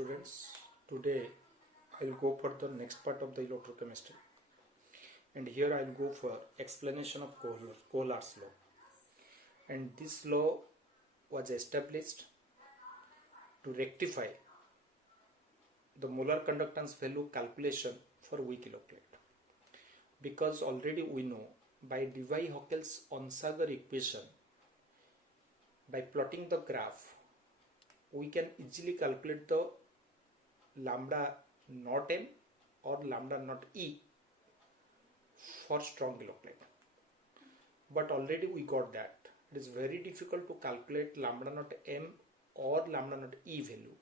students. Today I will go for the next part of the electrochemistry, and here I will go for explanation of Kohlers law. And this law was established to rectify the molar conductance value calculation for weak electrolyte, because already we know by Xvii-Hockel's Onsager equation, by plotting the graph, we can easily calculate the lambda not m or lambda not e for strong electrolyte. But already we got that it is very difficult to calculate lambda not m or lambda not e value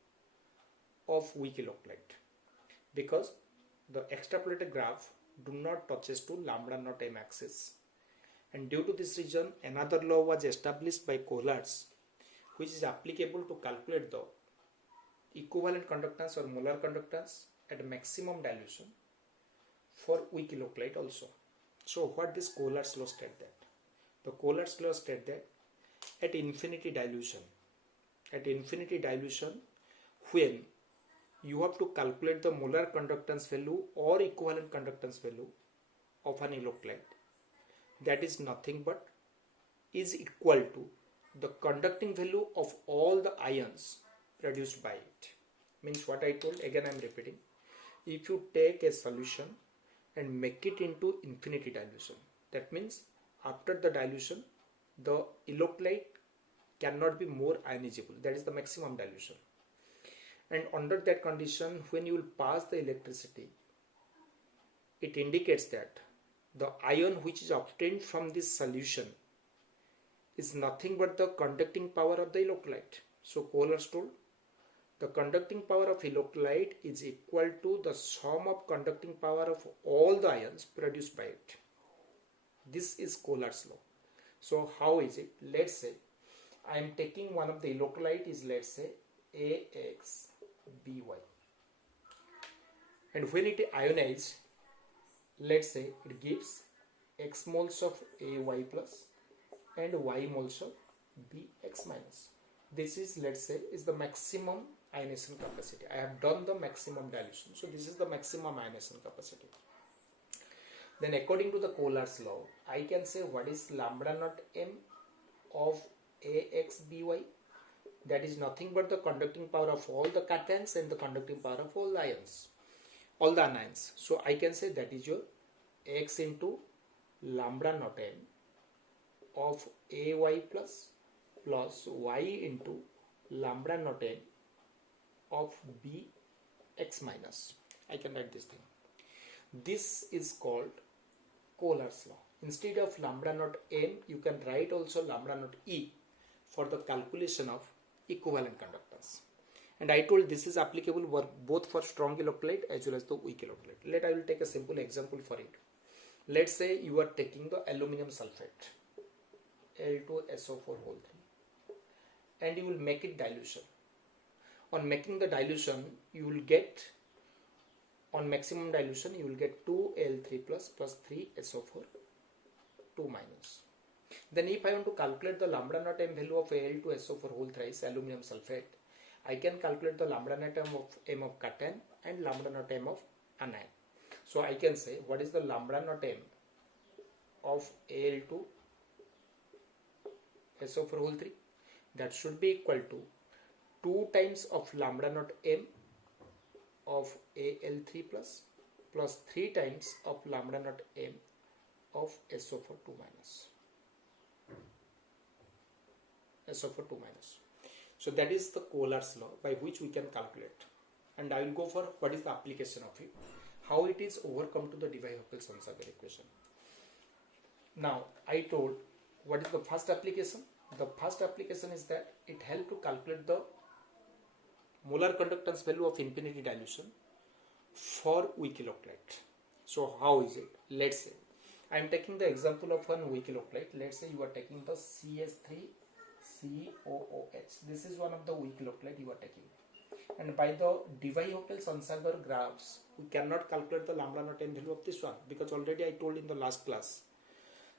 of weak electrolyte, because the extrapolated graph do not touches to lambda not m axis. And due to this reason, another law was established by Kohlers, which is applicable to calculate the equivalent conductance or molar conductance at maximum dilution for weak electrolyte also. So what this Kohlers law state that? The Kohlers law state that at infinity dilution, when you have to calculate the molar conductance value or equivalent conductance value of an electrolyte, that is nothing but is equal to the conducting value of all the ions produced by it. Means what I told, again I am repeating. If you take a solution and make it into infinity dilution, that means after the dilution the electrolyte cannot be more ionizable, that is the maximum dilution. And under that condition, when you will pass the electricity, it indicates that the ion which is obtained from this solution is nothing but the conducting power of the electrolyte. So Kohlers told the conducting power of electrolyte is equal to the sum of conducting power of all the ions produced by it. This is Kohlers law. So how is it? Let's say I am taking one of the electrolyte is, let's say, Xvii, and when it ionizes, let's say it gives X moles of Ay plus and Y moles of Bx minus. This is, let's say, is the maximum ionization capacity. I have done the maximum dilution, so this is the maximum ionization capacity. Then according to the Kohlers law, I can say what is lambda not m of Axby. That is nothing but the conducting power of all the cations and the conducting power of all the ions, all the anions. So I can say that is your X into lambda not m of Ay plus Y into lambda not m of Bx minus. I can write this thing. This is called Kohlers law. Instead of lambda not m, you can write also lambda not e for the calculation of equivalent conductance. And I told this is applicable both for strong electrolyte as well as the weak electrolyte. I will take a simple example for it. Let's say you are taking the aluminum sulfate, Al2SO4 whole 3, and you will make it dilution. On making the dilution, you will get, on maximum dilution, you will get 2Al3 plus 3SO4, 2 minus. Then if I want to calculate the lambda not m value of Al2SO4 whole thrice aluminum sulfate, I can calculate the lambda not m of cation and lambda not m of anion. So I can say what is the lambda not m of Al2SO4 whole 3? That should be equal to 2 times of lambda not m of Al3 plus 3 times of lambda not m of SO4 2 minus. SO4 2 minus. So that is the Kohlers law by which we can calculate. And I will go for what is the application of it, how it is overcome to the Xvii-Hockel's Onsager equation. Now I told what is the first application. The first application is that it helps to calculate the molar conductance value of infinity dilution for weak electrolyte. So how is it? Let's say I am taking the example of one weak electrolyte. Let's say you are taking the CH3COOH. This is one of the weak electrolyte you are taking. And by the Xvii-Hockel's Onsager graphs, we cannot calculate the lambda not m value of this one, because already I told in the last class.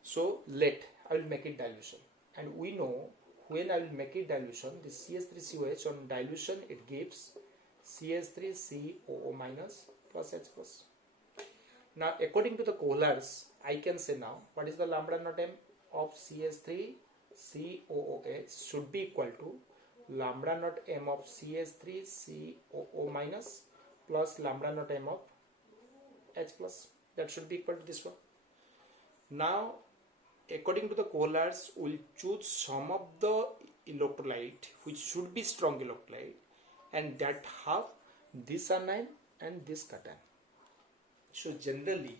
So I will make it dilution. And we know when I will make it dilution, this CH3COH on dilution it gives CH3COO minus plus H plus. Now according to the Kohlers, I can say now what is the lambda naught m of CH3COOH should be equal to lambda naught m of CH3COO minus plus lambda naught m of H plus. That should be equal to this one. Now according to the Kohlers, we'll choose some of the electrolyte which should be strong electrolyte and that have this anion and this cation. So generally,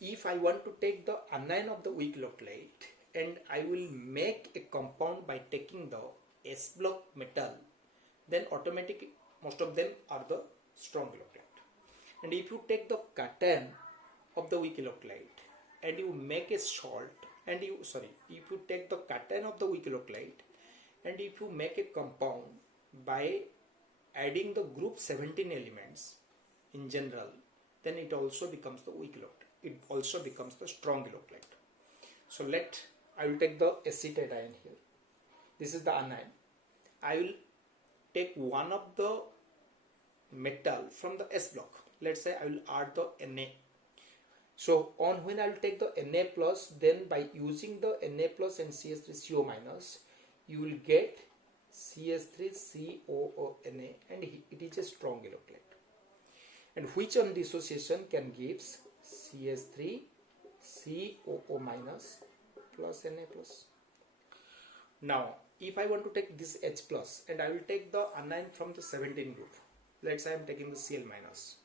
if I want to take the anion of the weak electrolyte and I will make a compound by taking the S block metal, then automatically most of them are the strong electrolyte. And if you take the cation of the weak electrolyte and you make a salt and if you take the cation of the weak electrolyte and if you make a compound by adding the group 17 elements in general, then it also becomes the weak electrolyte. It also becomes the strong electrolyte. So I will take the acetate ion here. This is the anion. I will take one of the metal from the S block. Let's say I will add the Na. So when I will take the Na plus, then by using the Na plus and CH3CO minus, you will get CH3COONA and it is a strong electrolyte. And which on dissociation can gives CH3COO minus plus Na plus. Now if I want to take this H plus and I will take the anion from the 17 group, let's say I am taking the Cl minus,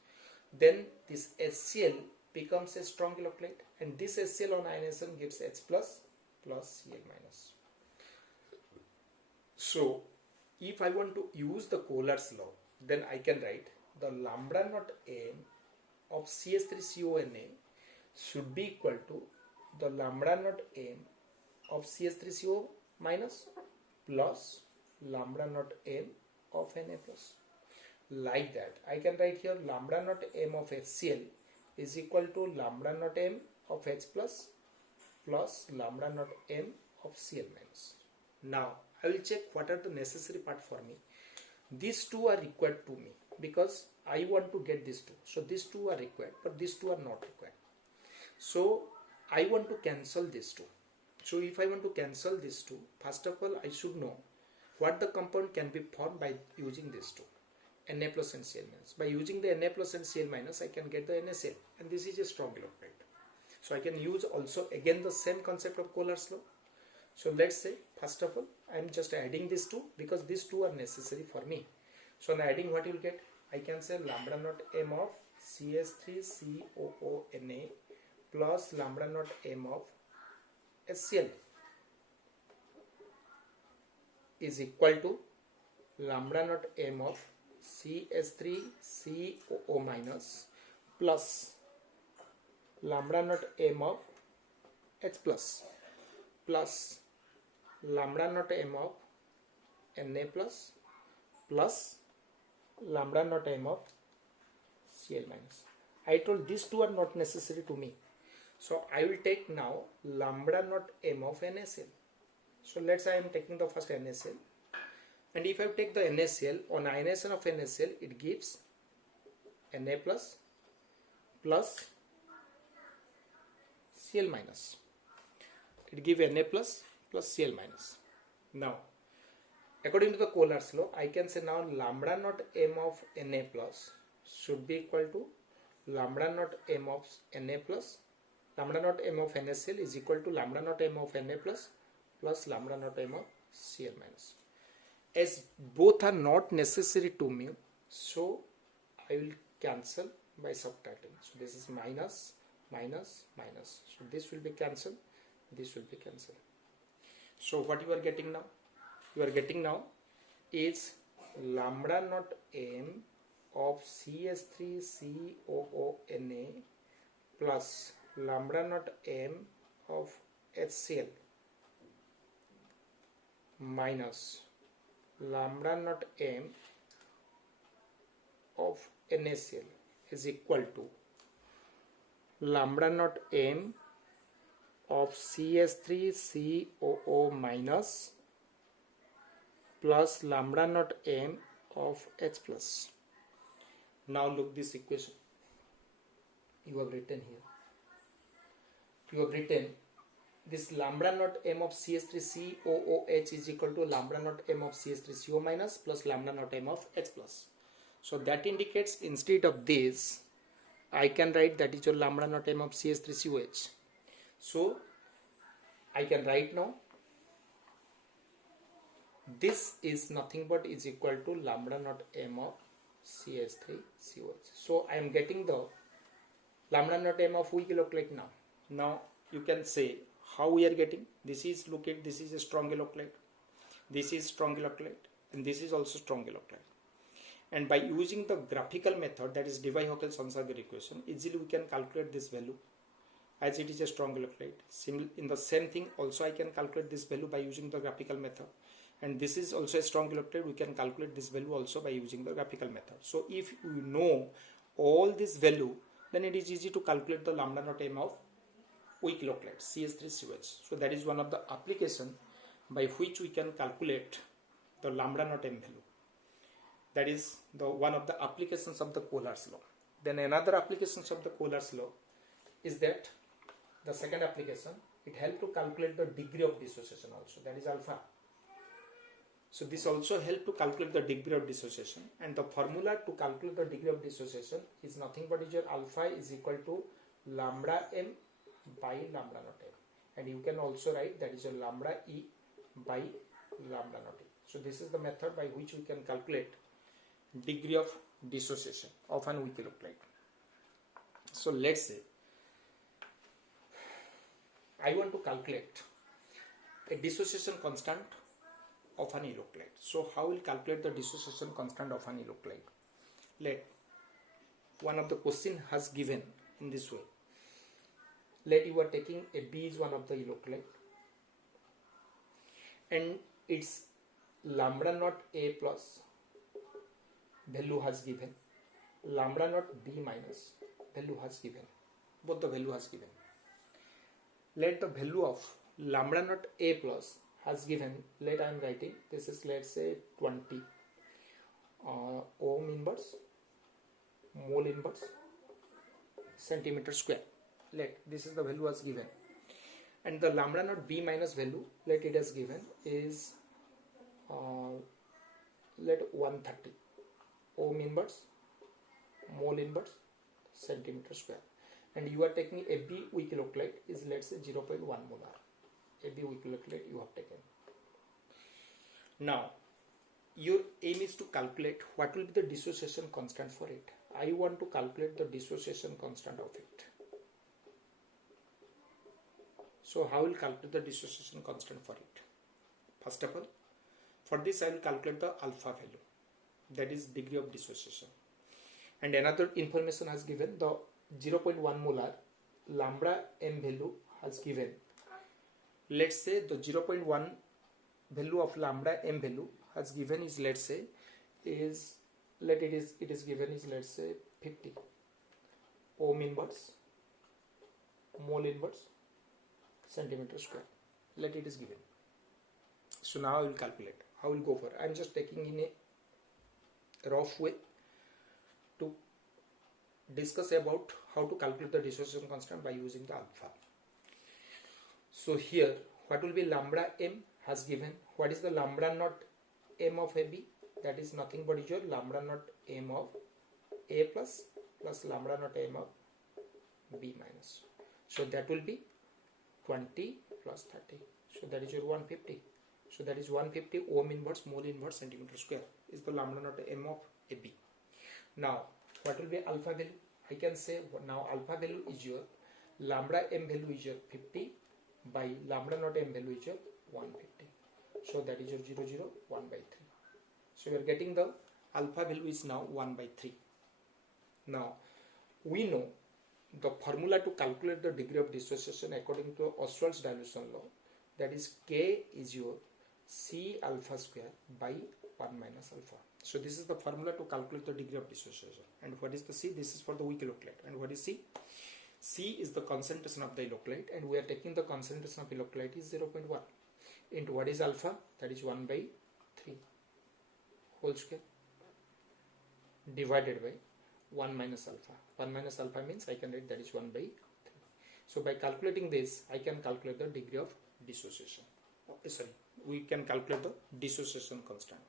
then this HCl becomes a strong electrolyte and this HCl on ionization gives H plus plus Cl minus. So if I want to use the Kohlers law, then I can write the lambda naught m of CH3CONA should be equal to the lambda naught m of CH3CO minus plus lambda naught m of Na plus. Like that, I can write here lambda naught m of HCl is equal to lambda naught m of H plus plus lambda naught m of Cl minus. Now I will check what are the necessary part for me. These two are required to me because I want to get these two. So these two are required, but these two are not required. So I want to cancel these two. So if I want to cancel these two, first of all I should know what the compound can be formed by using these two, Na plus and Cl minus. By using the Na plus and Cl minus, I can get the NaCl, and this is a strong electrolyte. So I can use also again the same concept of Kohlers law. So let's say first of all I am just adding these two because these two are necessary for me. So on adding, what you will get? I can say lambda naught m of CH3COONA plus lambda naught m of HCl is equal to lambda naught m of CH3COO minus plus lambda naught m of H plus plus lambda naught m of Na plus plus lambda naught m of Cl minus. I told these two are not necessary to me. So I will take now lambda naught m of NaCl. So let's say I am taking the first NaCl. And if I take the NaCl, on ionization of NaCl, it gives Na plus plus Cl minus. It gives Na plus plus Cl minus. Now, according to the Kohlers law, I can say now lambda naught m of Na plus should be equal to lambda naught m of Na plus. Lambda naught m of NaCl is equal to lambda naught m of Na plus plus lambda naught m of Cl minus. As both are not necessary to me, so I will cancel by subtracting. So this is minus, minus, minus. So this will be cancelled, this will be cancelled. So what you are getting now? You are getting now is lambda naught m of CH3COONA plus lambda naught m of HCl minus lambda naught m of NaCl is equal to lambda naught m of CH3COO minus plus lambda naught m of H plus. Now look this equation. You have written here. You have written this lambda naught m of CH3COOH is equal to lambda naught m of CH3CO minus plus lambda naught m of H plus. So that indicates instead of this, I can write that is your lambda naught m of CH3COH. So I can write now this is nothing but is equal to lambda naught m of CH3COH. So I am getting the lambda naught m of weak electrolyte now. Now you can say how we are getting. This is, look at, this is a strong electrolyte, this is strong electrolyte, and this is also strong electrolyte. And by using the graphical method, that is Debye-Hockel-Sonsberg equation, easily we can calculate this value as it is a strong electrolyte. In the same thing also I can calculate this value by using the graphical method. And this is also a strong electrolyte, we can calculate this value also by using the graphical method. So if you know all this value, then it is easy to calculate the lambda naught m of weak electrolyte CH3COH. So that is one of the application by which we can calculate the lambda naught m value. That is the one of the applications of the Kohlers law. Then another applications of the Kohlers law is that the second application, it helps to calculate the degree of dissociation also, that is alpha. So this also helps to calculate the degree of dissociation, and the formula to calculate the degree of dissociation is nothing but is your alpha is equal to lambda m by lambda naught m, and you can also write that is your lambda e by lambda naught e. So this is the method by which we can calculate degree of dissociation of an weak electrolyte. So let's say I want to calculate a dissociation constant of an electrolyte. So how will calculate the dissociation constant of an electrolyte? Let one of the question has given in this way. Let you are taking a B is one of the electrolyte and its lambda naught A plus value has given, lambda naught B minus value has given, both the value has given. Let the value of lambda naught A plus has given, let I am writing, this is let's say 20 ohm inverse, mole inverse, centimeter square. Let this is the value has given, and the lambda naught B minus value, let it has given is let 130 ohm inverse, mole inverse, centimeter square. And you are taking AB weak electrolyte is let's say 0.1 molar. AB weak electrolyte you have taken. Now your aim is to calculate what will be the dissociation constant for it. I want to calculate the dissociation constant of it. So how will calculate the dissociation constant for it? First of all, for this I will calculate the alpha value, that is degree of dissociation. And another information has given the 0.1 molar lambda m value has given. Let's say the 0.1 value of lambda m value has given is, let's say, is, let it is given is, let's say 50 ohm inverse, mole inverse, centimeter square. Let it is given. So now I will calculate. How will go for? I am just taking in a rough way to discuss about how to calculate the dissociation constant by using the alpha. So here what will be lambda m has given. What is the lambda naught m of AB? That is nothing but is your lambda naught m of A plus lambda naught m of B minus. So that will be 20 plus 30. So that is your 150. So that is 150 ohm inverse, mole inverse, centimeter square is the lambda naught m of AB. Now what will be alpha value? I can say now alpha value is your lambda m value is your 50 by lambda naught m value is your 150. So that is your 0, 0, 1 by 3. So we are getting the alpha value is now 1 by 3. Now we know the formula to calculate the degree of dissociation according to Ostwald's dilution law, that is K is your C alpha square by 1 minus alpha. So this is the formula to calculate the degree of dissociation. And what is the C? This is for the weak electrolyte. And what is C? C is the concentration of the electrolyte, and we are taking the concentration of electrolyte is 0.1 into what is alpha? That is 1 by 3 whole square. divided by 1 minus alpha. 1 minus alpha means I can write that is 1 by 3. So by calculating this, I can calculate the degree of dissociation. We can calculate the dissociation constant.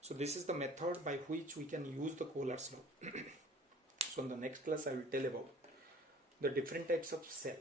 So this is the method by which we can use the Kohlers law. So in the next class I will tell about the different types of cell.